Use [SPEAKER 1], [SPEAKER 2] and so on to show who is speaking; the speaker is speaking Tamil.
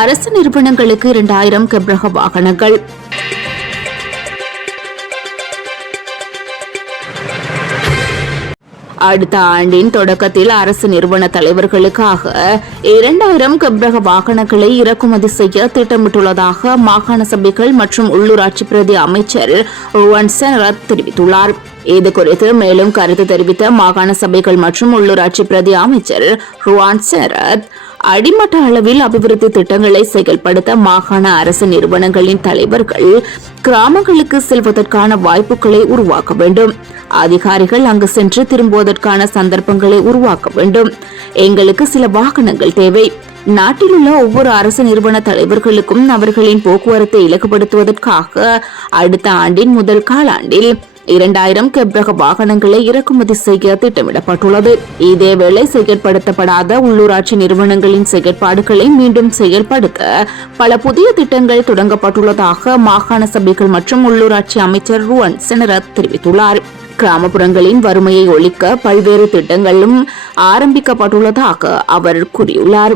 [SPEAKER 1] அரசு நிறுவனங்களுக்கு இரண்டாயிரம் கெப்ரக வாகனங்கள். அடுத்த ஆண்டின் தொடக்கத்தில் அரசு நிறுவன தலைவர்களுக்காக இரண்டாயிரம் கெப்ரக வாகனங்களை இறக்குமதி செய்ய திட்டமிட்டுள்ளதாக மாகாண சபைகள் மற்றும் உள்ளூராட்சி பிரதி அமைச்சர் ருவன் செனரத் தெரிவித்துள்ளார். இது குறித்து மேலும் கருத்து தெரிவித்த மாகாண சபைகள் மற்றும் உள்ளூராட்சி பிரதி அமைச்சர் ருவான் செனரத் அடிமட்ட அளவில் அபிவிருத்தி திட்டங்களை செயல்படுத்த மாகாண அரசு நிறுவனங்களின் தலைவர்கள் கிராமங்களுக்கு செல்வதற்கான வாய்ப்புகளை உருவாக்க வேண்டும். அதிகாரிகள் அங்கு சென்று திரும்புவதற்கான சந்தர்ப்பங்களை உருவாக்க வேண்டும். எங்களுக்கு சில வாகனங்கள் தேவை. நாட்டில் உள்ள ஒவ்வொரு அரசு நிறுவன தலைவர்களுக்கும் அவர்களின் போக்குவரத்தை இலகுபடுத்துவதற்காக அடுத்த ஆண்டின் முதல் காலாண்டில் இரண்டாயிரம் கெப்ரக வாகனங்களை இறக்குமதி செய்ய திட்டமிடப்பட்டுள்ளது. இதேவேளை செயற்படுத்தப்படாத உள்ளூராட்சி நிறுவனங்களின் செயற்பாடுகளை மீண்டும் செயல்படுத்த பல புதிய திட்டங்கள் தொடங்கப்பட்டுள்ளதாக மாகாண சபைகள் மற்றும் உள்ளூராட்சி அமைச்சர் ருவன் செனரத் தெரிவித்துள்ளார். கிராமப்புறங்களின் வறுமையை ஒழிக்க பல்வேறு திட்டங்களும் ஆரம்பிக்கப்பட்டுள்ளதாக அவர் கூறியுள்ளார்.